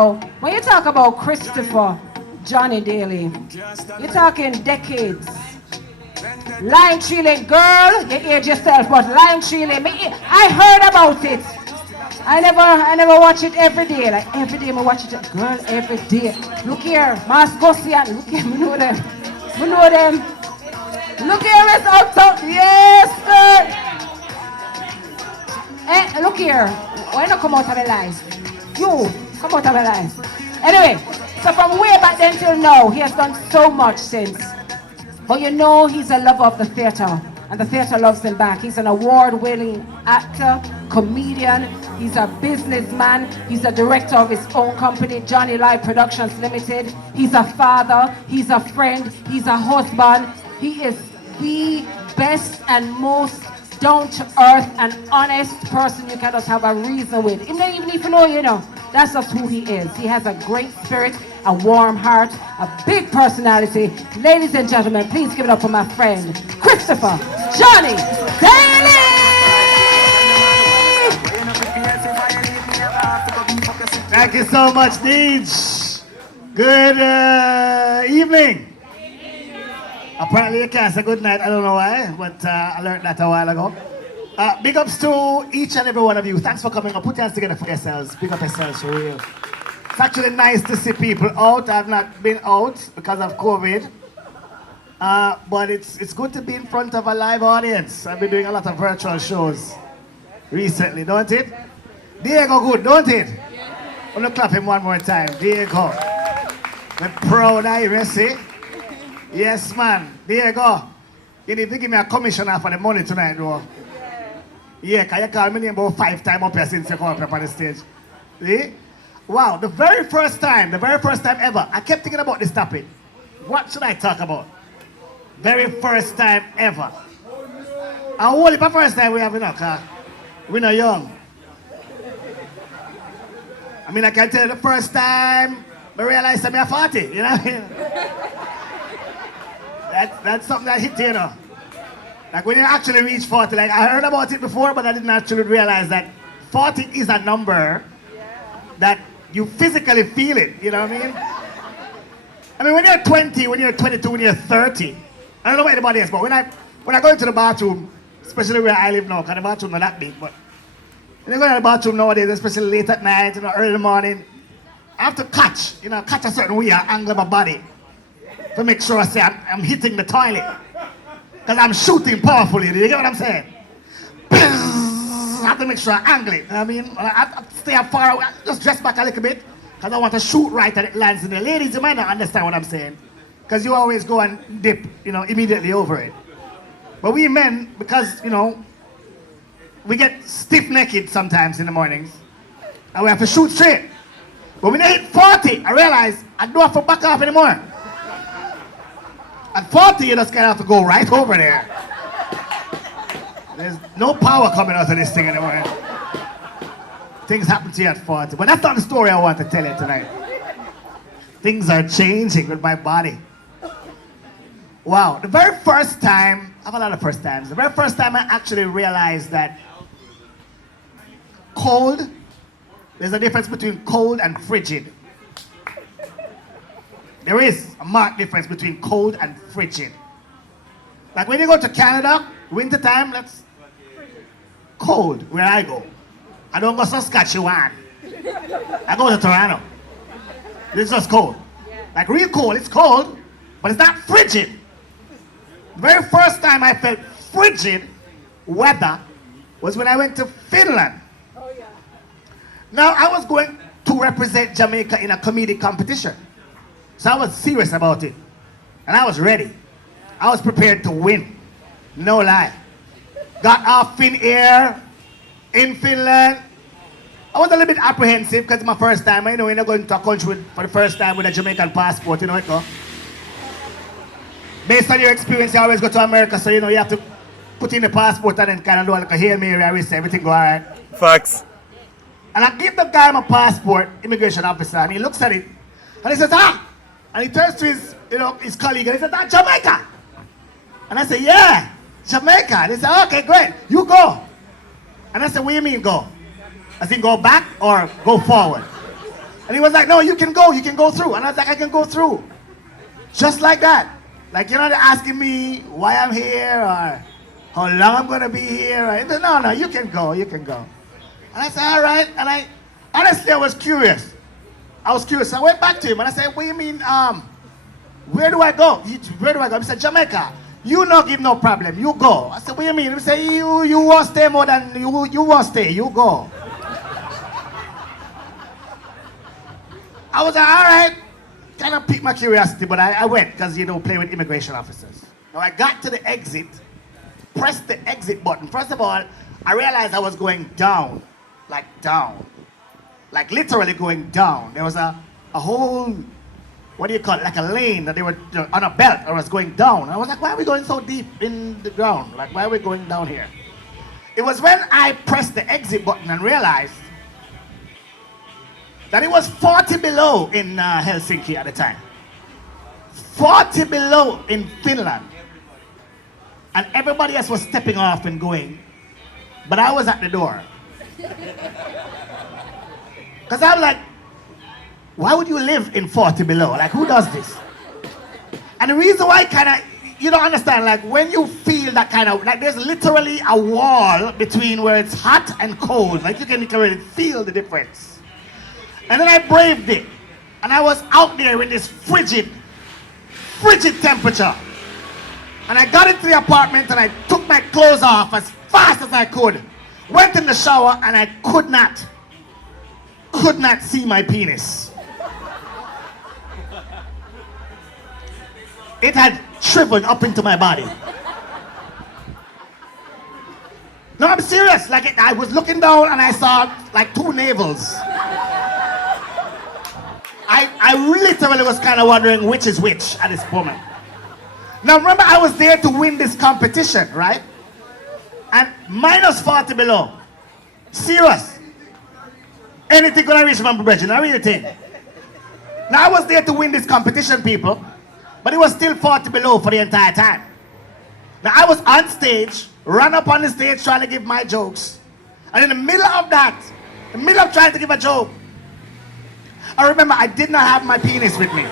Now, when you talk about Christopher Johnny Daley, you're talking decades. Line Chile, girl, you age yourself, but Line Chile, I heard about it. I never watch it every day. Like every day, I watch it, girl, every day. Look here, Mascosian, look here, we know them. We know them. Look here, it's up top. Yes, sir. Look here. Why not come out of the life? You, come out of the life. Anyway, so from way back then till now, he has done so much since. But you know he's a lover of the theater, and the theater loves him back. He's an award-winning actor, comedian, he's a businessman, he's a director of his own company, Johnny Live Productions Limited. He's a father, he's a friend, he's a husband. He is the best and most down-to-earth and honest person you can just have a reason with. Even if you know, you know, that's just who he is. He has a great spirit, a warm heart, a big personality. Ladies and gentlemen, please give it up for my friend, Christopher Johnny Daley! Thank you so much, Deej. Good evening. Apparently you can't say good night, I don't know why, but I learned that a while ago. Big ups to each and every one of you. Thanks for coming up. Put your hands together for yourselves. Big up yourselves for real. It's actually nice to see people out. I've not been out because of COVID. But it's good to be in front of a live audience. I've been doing a lot of virtual shows recently, don't it? Diego good, don't it? I'm gonna clap him one more time. Diego. I'm proud of him, you see? Yes, man. Diego. You need to give me a commission for the money tonight, though. Yeah, because you called me name about 5 times up here since you come up on the stage. See? Wow, the very first time ever, I kept thinking about this topic. What should I talk about? Very first time ever. How old is the first time we have enough? Because we're not young. I mean, I can tell you the first time I realized I'm 40, you know what I mean? That's something that hit you know. Like when you actually reach 40, like I heard about it before, but I didn't actually realize that 40 is a number that you physically feel it, you know what I mean? I mean, when you're 20, when you're 22, when you're 30, I don't know about anybody else, but when I go into the bathroom, especially where I live now, because the bathroom not that big, but when I go to the bathroom nowadays, especially late at night, you know, early in the morning, I have to catch a certain way, I angle my body to make sure I say I'm hitting the toilet. Because I'm shooting powerfully, do you get what I'm saying? I have to make sure I angle it, you know what I mean? I have to stay up far away, just dress back a little bit, because I want to shoot right and it lands in there. Ladies, you might not understand what I'm saying, because you always go and dip, you know, immediately over it. But we men, because, you know, we get stiff-necked sometimes in the mornings, and we have to shoot straight. But when I hit 40, I realize I don't have to back off anymore. At 40, you just kind of have to go right over there. There's no power coming out of this thing anymore. Things happen to you at 40. But that's not the story I want to tell you tonight. Things are changing with my body. Wow, the very first time, I have a lot of first times. The very first time I actually realized that cold, there's a difference between cold and frigid. There is a marked difference between cold and frigid. Like when you go to Canada, wintertime, that's cold where I go. I don't go to Saskatchewan. I go to Toronto. It's just cold. Like real cold, it's cold, but it's not frigid. The very first time I felt frigid weather was when I went to Finland. Now I was going to represent Jamaica in a comedic competition. So I was serious about it. And I was ready. I was prepared to win. No lie. Got off Finnair in Finland. I was a little bit apprehensive because it's my first time. You know, when you're going to a country for the first time with a Jamaican passport, you know it go. Based on your experience, you always go to America, so you know you have to put in the passport and then kind of do like a Hail Mary, I wish everything go alright. Facts. And I give the guy my passport, immigration officer, and he looks at it, and he says, ah! And he turns to his, his colleague, and he says, ah, Jamaica! And I say, yeah, Jamaica. And he said, okay, great, you go. And I said, what do you mean go? I said, go back or go forward? And he was like, no, you can go through. And I was like, I can go through. Just like that. Like, they're asking me why I'm here or how long I'm going to be here. Or, no, you can go. And I said, all right. And honestly, I was curious. So I went back to him and I said, what do you mean, where do I go? Where do I go? He said, Jamaica. You no give no problem. You go. I said, what do you mean? He said, you won't stay more than, you won't stay. You go. I was like, all right. Kind of piqued my curiosity, but I went because, play with immigration officers. Now I got to the exit, pressed the exit button. First of all, I realized I was going down. Like literally going down. There was a whole, what do you call it, like a lane that they were on a belt. I was going down. I was like, why are we going so deep in the ground? Like, why are we going down here? It was when I pressed the exit button and realized that it was 40 below in Helsinki at the time. 40 below in Finland. And everybody else was stepping off and going. But I was at the door. Because I'm like, why would you live in 40 below? Like, who does this? And the reason why you don't understand, like, when you feel that kind of, like, there's literally a wall between where it's hot and cold. Like, you can literally feel the difference. And then I braved it. And I was out there in this frigid temperature. And I got into the apartment and I took my clothes off as fast as I could. Went in the shower and I could not see my penis. It had shriveled up into my body. No, I'm serious. Like, I was looking down and I saw like two navels. I literally was kind of wondering which is which at this moment. Now remember, I was there to win this competition, right? And minus 40 below. Serious. Anything gonna reach my brethren, I really think. Now I was there to win this competition, people, but it was still 40 below for the entire time. Now I was on stage, ran up on the stage trying to give my jokes. And in the middle of that, the middle of trying to give a joke, I remember I did not have my penis with me.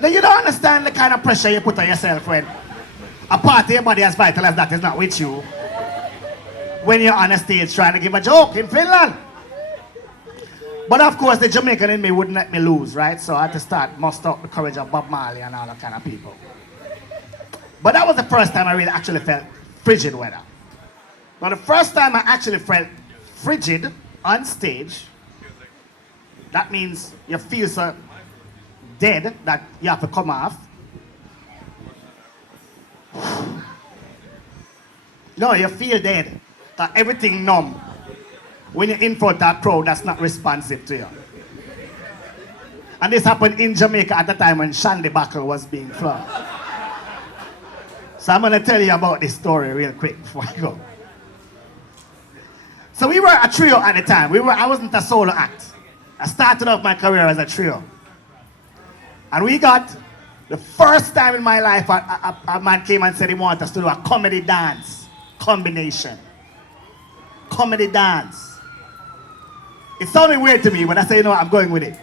Now you don't understand the kind of pressure you put on yourself when a part of your body as vital as that is not with you when you're on a stage trying to give a joke in Finland. But of course the Jamaican in me wouldn't let me lose, right? So I had to start muster up the courage of Bob Marley and all that kind of people. But that was the first time I really actually felt frigid weather. Now the first time I actually felt frigid on stage, that means you feel so dead that you have to come off. No, you feel dead. That everything numb. When you're in front of that crowd that's not responsive to you. And this happened in Jamaica at the time when Shandy Buckle was being flown. So I'm going to tell you about this story real quick before I go. So we were a trio at the time. I wasn't a solo act. I started off my career as a trio. And we got, the first time in my life, a man came and said he wanted us to do a comedy dance combination. Comedy dance. It sounded weird to me, but I said, I'm going with it.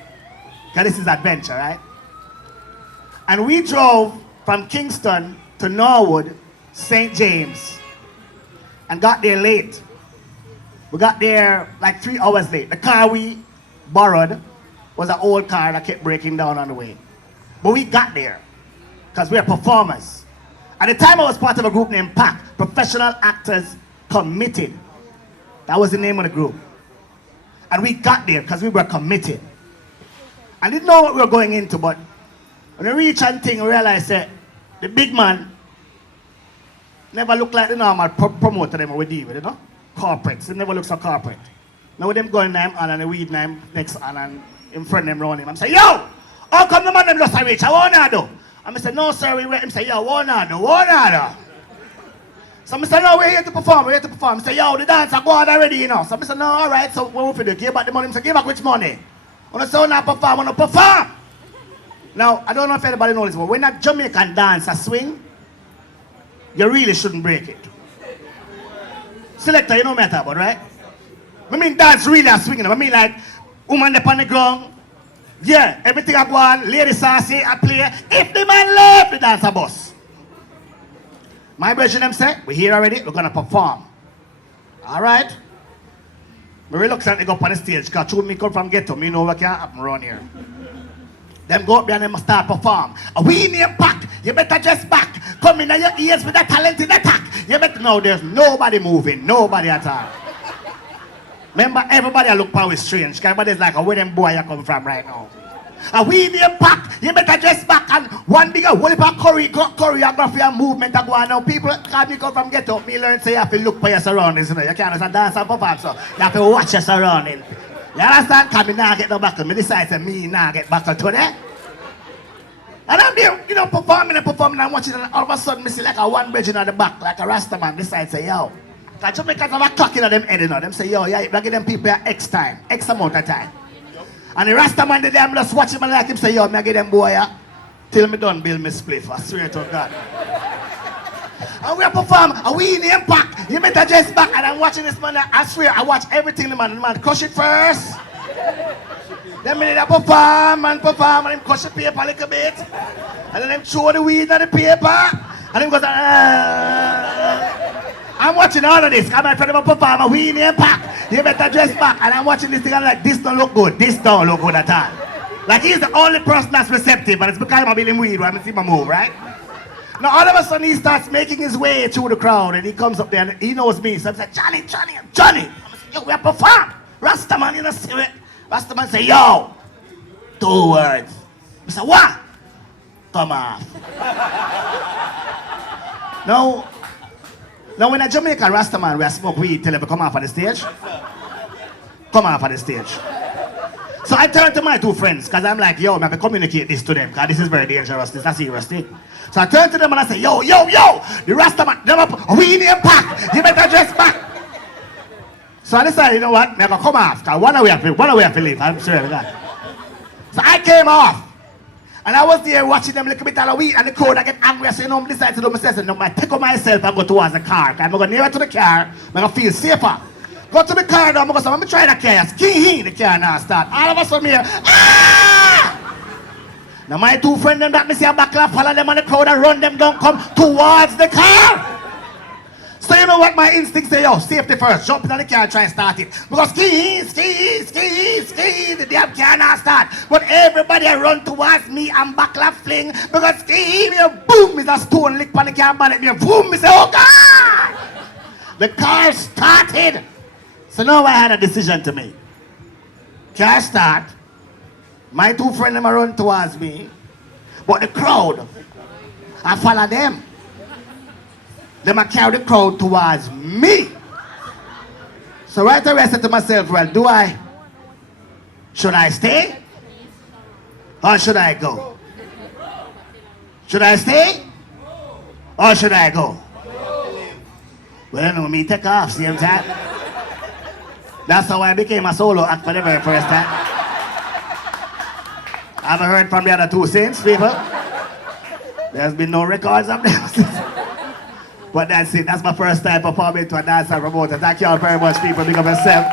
Because this is adventure, right? And we drove from Kingston to Norwood, St. James, and got there late. We got there like 3 hours late. The car we borrowed was an old car that kept breaking down on the way. But we got there because we are performers. At the time I was part of a group named PAC, Professional Actors Committed. That was the name of the group. And we got there because we were committed. I didn't know what we were going into, but when we reached and thing, we realized that the big man never looked like the normal promoter them we deal with, Corporates. They never look so corporate. Now with them going name and the weed name next and in front of them around him. I'm saying, yo! How come the man them just reach? I want to do. And I said, no sir, we wait. Him say, yo, what do? So I said, no, we're here to perform. I said, yo, the dancer go on already, So I said, no, all right, so what we do? Give back the money. I said, give back which money? When I say, I perform. Now, I don't know if anybody knows this, but when a Jamaican dancer swing, you really shouldn't break it. Selector, you know what I'm talking about, right? I mean, dance really a swinging. I mean, like, woman up on the ground. Yeah, everything I go on, lady sassy, I play. If the man love the dance a bus. My version them say, we're here already, we're gonna perform. Alright? We're reluctant to go up on the stage, because me come from ghetto, me know what can happen around here. Them go up there and them start perform. We in your pack, you better just back. Come in your ears with that talent in attack. You better know there's nobody moving, nobody at all. Remember, everybody look power strange. Because everybody's like, where them boy you come from right now? We in your pack, you better just back and one bigger whole heap of choreography and movement that go on now. People can't me come from ghetto, me learn say you have to look for your surroundings, you know. You can't just dance and perform, so you have to watch your surroundings. You understand? Because me now get no buckle. Me decide to me now get buckle today. And I'm there, you know, performing and watching, and all of a sudden, me see like a one virgin at the back, like a Rasta man, decide say, yo. Because Jamaicans have a cock in them head, you know. Them say, yo, yeah, we give them people X time, X amount of time. And the Rasta man, they them just watch him and like him say, yo, me give them boy, yeah, till me done build me spliff, I swear to God. And we perform, and we in the impact. You better just back, and I'm watching this man, I swear, I watch everything the man crush it first. Then minute I perform, and him crush the paper a little bit. And then him throw the weed on the paper. And him goes, I'm watching all of this. I'm trying to perform, and we in the impact. You better just back, and I'm watching this thing, and I'm like, this don't look good. This don't look good at all. Like he's the only person that's receptive, and it's because I'm feeling weed when I see my move, right? Now all of a sudden he starts making his way through the crowd and he comes up there and he knows me. So I'm like, Johnny. I'm like, yo, we have performed. Rastaman, you know, see it? Rastaman say, yo, 2 words. I say, what? Come off. Now when a Jamaica Rastaman, we smoke weed till we come off of the stage. Come off of the stage. So I turn to my 2 friends, because I'm like, yo, I have to communicate this to them, because this is very dangerous, this is a serious thing. So I turn to them and I say, yo, the Rastaman, them up, we in the pack, you better dress back. So I decided, you know what, I'm going to come off, because one way I have leave, I'm sure of that. So I came off, and I was there watching them a little bit of the weed, and the crowd, I get angry, I say, no, I decide to do myself, no, I take up myself and go towards the car, because I'm going nearer to the car, I'm going to feel safer. Go to the car now, I'm going to say, let me try the car. Ski the car now start. All of a sudden, here, ah! Now my 2 friends, them that me see a backlash, follow them on the crowd and run them down, come towards the car. So you know what my instincts say, yo, safety first, jump in the car and try and start it. Because ski, the damn car now start. But everybody run towards me and backlash fling, because ski, me boom, is a stone lick on the car, and me boom, me say, oh God! The car started. So now I had a decision to make. Car start, my 2 friends them run towards me, but the crowd, I follow them. Them I carry the crowd towards me. So right away I said to myself, well, should I stay? Or should I go? Should I stay? Or should I go? Well, no, me take off, same time. That's how I became a solo act for the very first time. I haven't heard from the other 2 since, people. There's been no records of them. But that's it. That's my first time performing to a dance and promoter. Thank you all very much, people. Big up yourself.